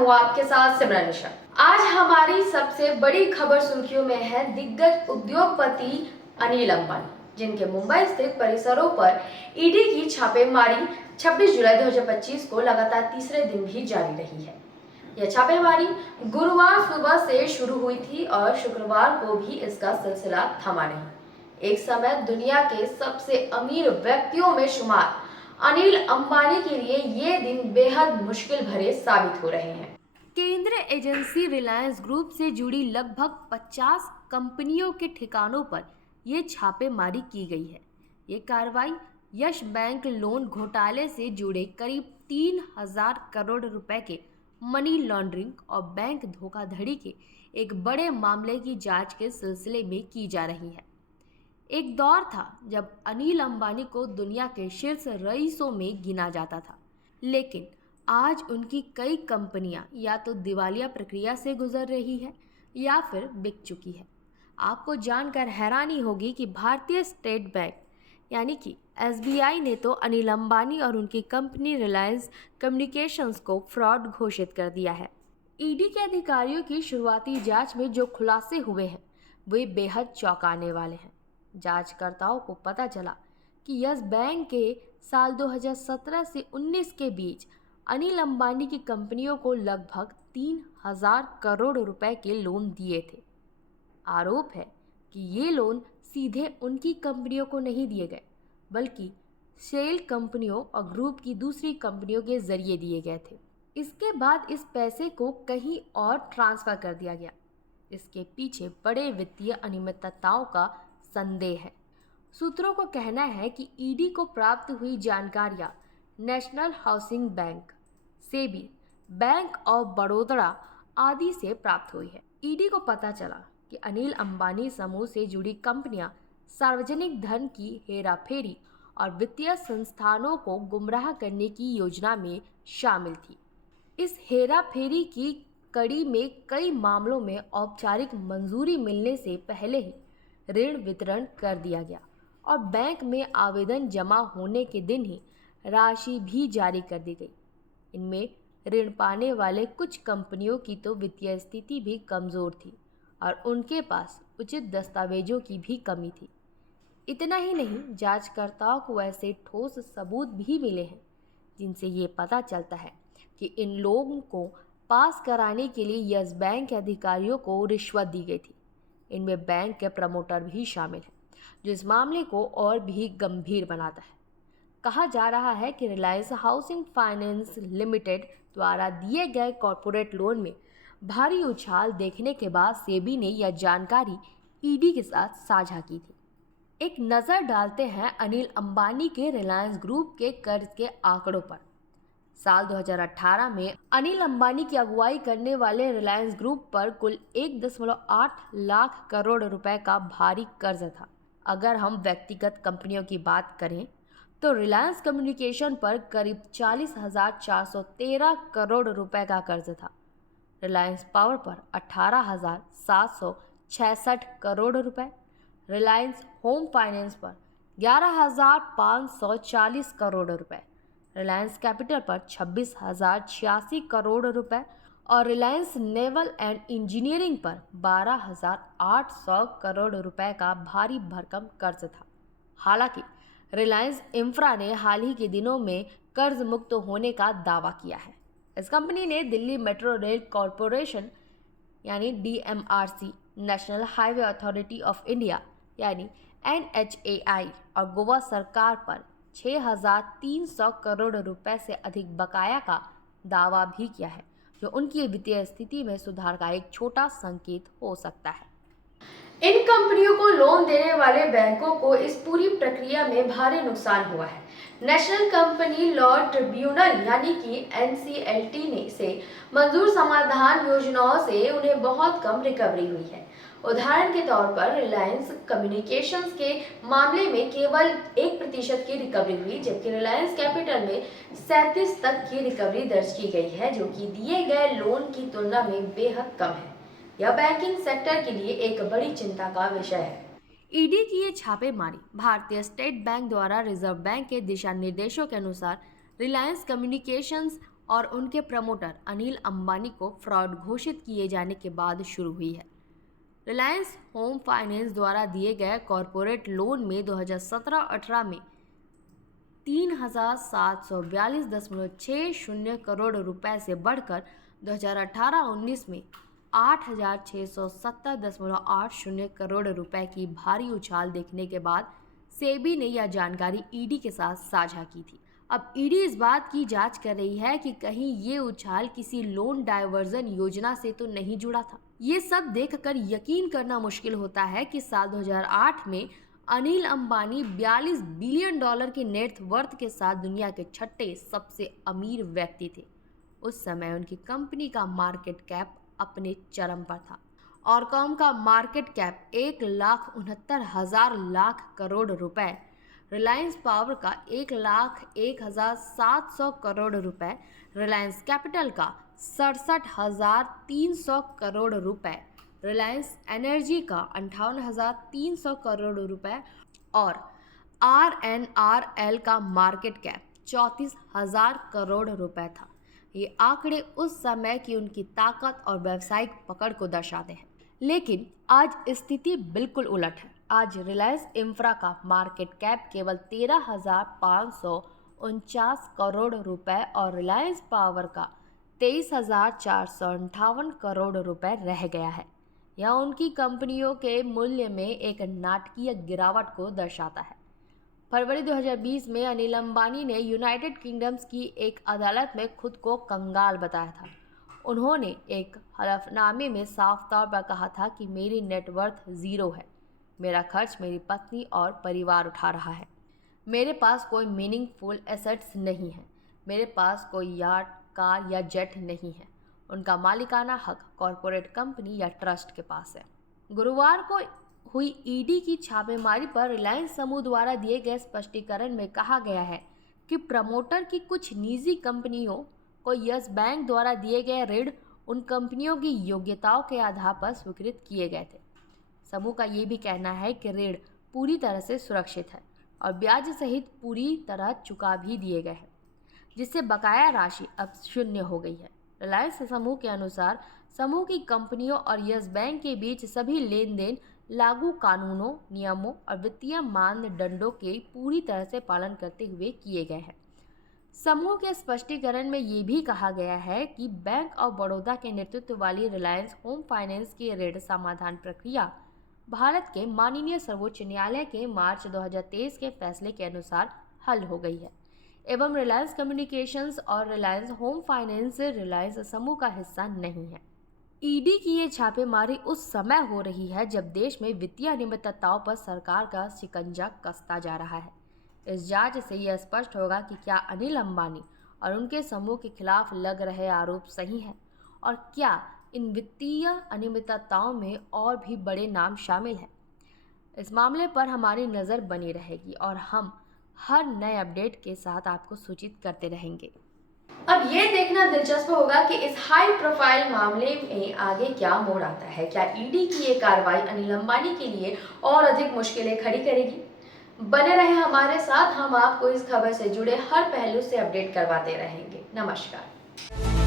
हूँ आपके साथ सिमरन निशा। आज हमारी सबसे बड़ी खबर सुर्खियों में है दिग्गज उद्योगपति अनिल अंबानी, जिनके मुंबई स्थित परिसरों पर ईडी की छापेमारी 26 जुलाई 2025 को लगातार तीसरे दिन भी जारी रही है। यह छापेमारी गुरुवार सुबह से शुरू हुई थी और शुक्रवार को भी इसका सिलसिला थमा नहीं। एक समय दुनिया के सबसे अमीर व्यक्तियों में शुमार अनिल अंबानी के लिए ये दिन बेहद मुश्किल भरे साबित हो रहे हैं। केंद्रीय एजेंसी रिलायंस ग्रुप से जुड़ी लगभग 50 कंपनियों के ठिकानों पर यह छापेमारी की गई है। ये कार्रवाई यस बैंक लोन घोटाले से जुड़े करीब 3000 करोड़ रुपए के मनी लॉन्ड्रिंग और बैंक धोखाधड़ी के एक बड़े मामले की जांच के सिलसिले में की जा रही है। एक दौर था जब अनिल अंबानी को दुनिया के शीर्ष रईसों में गिना जाता था, लेकिन आज उनकी कई कंपनियां या तो दिवालिया प्रक्रिया से गुजर रही है या फिर बिक चुकी है। आपको जानकर हैरानी होगी कि भारतीय स्टेट बैंक यानी कि एसबीआई ने तो अनिल अंबानी और उनकी कंपनी रिलायंस कम्युनिकेशंस को फ्रॉड घोषित कर दिया है। ईडी के अधिकारियों की शुरुआती जांच में जो खुलासे हुए हैं वे बेहद चौंकाने वाले हैं। जांचकर्ताओं को पता चला कि यस बैंक के साल 2017 से 19 के बीच अनिल अंबानी की कंपनियों को लगभग 3000 करोड़ रुपए के लोन दिए थे। आरोप है कि ये लोन सीधे उनकी कंपनियों को नहीं दिए गए, बल्कि सेल कंपनियों और ग्रुप की दूसरी कंपनियों के जरिए दिए गए थे। इसके बाद इस पैसे को कहीं और ट्रांसफर कर दिया गया। इसके पीछे बड़े वित्तीय अनियमितताओं का संदेह है। सूत्रों को कहना है कि ईडी को प्राप्त हुई जानकारियां national housing bank, SEBI, bank of Baroda आदि से प्राप्त हुई है। ईडी को पता चला कि अनिल अंबानी समूह से जुड़ी कंपनियां सार्वजनिक धन की हेराफेरी और वित्तीय संस्थानों को गुमराह करने की योजना में शामिल थी। इस हेराफेरी की कड़ी में कई मामलों में औपचारिक मंजूरी मिलने से पहले ही ऋण वितरण कर दिया गया और बैंक में आवेदन जमा होने के दिन ही राशि भी जारी कर दी गई। इनमें ऋण पाने वाले कुछ कंपनियों की तो वित्तीय स्थिति भी कमज़ोर थी और उनके पास उचित दस्तावेजों की भी कमी थी। इतना ही नहीं, जांचकर्ताओं को ऐसे ठोस सबूत भी मिले हैं जिनसे ये पता चलता है कि इन लोगों को पास कराने के लिए यस बैंक के अधिकारियों को रिश्वत दी गई थी। इनमें बैंक के प्रमोटर भी शामिल हैं, जो इस मामले को और भी गंभीर बनाता है। कहा जा रहा है कि रिलायंस हाउसिंग फाइनेंस लिमिटेड द्वारा दिए गए कॉरपोरेट लोन में भारी उछाल देखने के बाद सेबी ने यह जानकारी ईडी के साथ साझा की थी। एक नज़र डालते हैं अनिल अंबानी के रिलायंस ग्रुप के कर्ज के आंकड़ों पर। साल 2018 में अनिल अंबानी की अगुवाई करने वाले रिलायंस ग्रुप पर कुल 1.8 लाख करोड़ रुपए का भारी कर्ज था। अगर हम व्यक्तिगत कंपनियों की बात करें तो रिलायंस कम्युनिकेशन पर करीब 40,413 करोड़ रुपए का कर्ज था। रिलायंस पावर पर 18,766 करोड़ रुपए, रिलायंस होम फाइनेंस पर 11,540 करोड़ रुपए, रिलायंस कैपिटल पर 26,086 करोड़ रुपए और रिलायंस नेवल एंड इंजीनियरिंग पर 12,800 करोड़ रुपए का भारी भरकम कर्ज था। हालांकि रिलायंस इंफ्रा ने हाल ही के दिनों में कर्ज मुक्त होने का दावा किया है। इस कंपनी ने दिल्ली मेट्रो रेल कॉरपोरेशन यानी DMRC, national highway authority of India यानी NHAI और गोवा सरकार पर 6,300 करोड़ रुपए से अधिक बकाया का दावा भी किया है, जो उनकी वित्तीय स्थिति में सुधार का एक छोटा संकेत हो सकता है। इन कंपनियों को लोन देने वाले बैंकों को इस पूरी प्रक्रिया में भारी नुकसान हुआ है। नेशनल कंपनी लॉ ट्रिब्यूनल यानी कि NCLT ने से मंजूर समाधान योजनाओं से उन्हें बहुत कम रिकवरी हुई है। उदाहरण के तौर पर रिलायंस कम्युनिकेशंस के मामले में केवल 1% की रिकवरी हुई, जबकि रिलायंस कैपिटल में 37 तक की रिकवरी दर्ज की गई है, जो कि दिए गए लोन की तुलना में बेहद कम है। यह बैंकिंग सेक्टर के लिए एक बड़ी चिंता का विषय है। ईडी की ये छापेमारी भारतीय स्टेट बैंक द्वारा रिजर्व बैंक के दिशा निर्देशों के अनुसार रिलायंस कम्युनिकेशंस और उनके प्रमोटर अनिल अंबानी को फ्रॉड घोषित किए जाने के बाद शुरू हुई है। रिलायंस होम फाइनेंस द्वारा दिए गए कॉरपोरेट लोन में 2017-18 में 3,742.60 करोड़ रुपए से बढ़कर 2018-19 में 8,670.80 करोड़ रुपए की भारी उछाल देखने के बाद सेबी ने यह जानकारी ईडी के साथ साझा की थी। अब ईडी इस बात की जांच कर रही है कि कहीं ये उछाल किसी लोन डायवर्जन योजना से तो नहीं जुड़ा था। ये सब देखकर यकीन करना मुश्किल होता है कि साल 2008 में अनिल अंबानी 42 बिलियन डॉलर की नेटवर्थ के साथ दुनिया के छठे सबसे अमीर व्यक्ति थे। उस समय उनकी कंपनी का मार्केट कैप अपने चरम पर था। ऑरकॉम का मार्केट कैप 1,69,000 लाख करोड़ रुपए, रिलायंस पावर का 1,01,700 करोड़ रुपए, रिलायंस कैपिटल का 67,300 करोड़ रुपए, रिलायंस एनर्जी का 58,300 करोड़ रुपए और RNRL का मार्केट कैप 34,000 करोड़ रुपए था। ये आंकड़े उस समय की उनकी ताकत और व्यावसायिक पकड़ को दर्शाते हैं। लेकिन आज स्थिति बिल्कुल उलट है। आज रिलायंस इंफ्रा का मार्केट कैप केवल 13,549 करोड़ रुपए और रिलायंस पावर का 23,458 करोड़ रुपए रह गया है। यह उनकी कंपनियों के मूल्य में एक नाटकीय गिरावट को दर्शाता है। फरवरी 2020 में अनिल अंबानी ने यूनाइटेड किंगडम्स की एक अदालत में खुद को कंगाल बताया था। उन्होंने एक हलफनामे में साफ तौर पर कहा था कि मेरी नेटवर्थ जीरो है, मेरा खर्च मेरी पत्नी और परिवार उठा रहा है, मेरे पास कोई मीनिंगफुल एसेट्स नहीं है, मेरे पास कोई यार्ड, कार या जेट नहीं है। उनका मालिकाना हक कॉरपोरेट कंपनी या ट्रस्ट के पास है। गुरुवार को हुई ईडी की छापेमारी पर रिलायंस समूह द्वारा दिए गए स्पष्टीकरण में कहा गया है कि प्रमोटर की कुछ निजी कंपनियों को यस बैंक द्वारा दिए गए ऋण उन कंपनियों की योग्यताओं के आधार पर स्वीकृत किए गए थे। समूह का ये भी कहना है कि ऋण पूरी तरह से सुरक्षित है और ब्याज सहित पूरी तरह चुका भी दिए गए हैं, जिससे बकाया राशि अब शून्य हो गई है। रिलायंस समूह के अनुसार समूह की कंपनियों और यस बैंक के बीच सभी लेन देन लागू कानूनों, नियमों और वित्तीय मानदंडों के पूरी तरह से पालन करते हुए किए गए हैं। समूह के स्पष्टीकरण में ये भी कहा गया है कि बैंक ऑफ बड़ौदा के नेतृत्व वाली रिलायंस होम फाइनेंस की ऋण समाधान प्रक्रिया भारत के माननीय सर्वोच्च न्यायालय के मार्च 2023 के फैसले के अनुसार हल हो गई है एवं रिलायंस कम्युनिकेशंस और रिलायंस होम फाइनेंस रिलायंस समूह का हिस्सा नहीं है। ईडी की ये छापेमारी उस समय हो रही है जब देश में वित्तीय अनियमितताओं पर सरकार का शिकंजा कसता जा रहा है। इस जांच से यह स्पष्ट होगा कि क्या अनिल अंबानी और उनके समूह के खिलाफ लग रहे आरोप सही हैं और क्या इन वित्तीय अनियमितताओं में और भी बड़े नाम शामिल हैं। इस मामले पर हमारी नज़र बनी रहेगी और हम हर नए अपडेट के साथ आपको सूचित करते रहेंगे। अब ये देखना दिलचस्प होगा कि इस हाई प्रोफाइल मामले में आगे क्या मोड़ आता है। क्या ईडी की ये कार्रवाई अनिल अंबानी के लिए और अधिक मुश्किलें खड़ी करेगी? बने रहे हमारे साथ, हम आपको इस खबर से जुड़े हर पहलू से अपडेट करवाते रहेंगे। नमस्कार।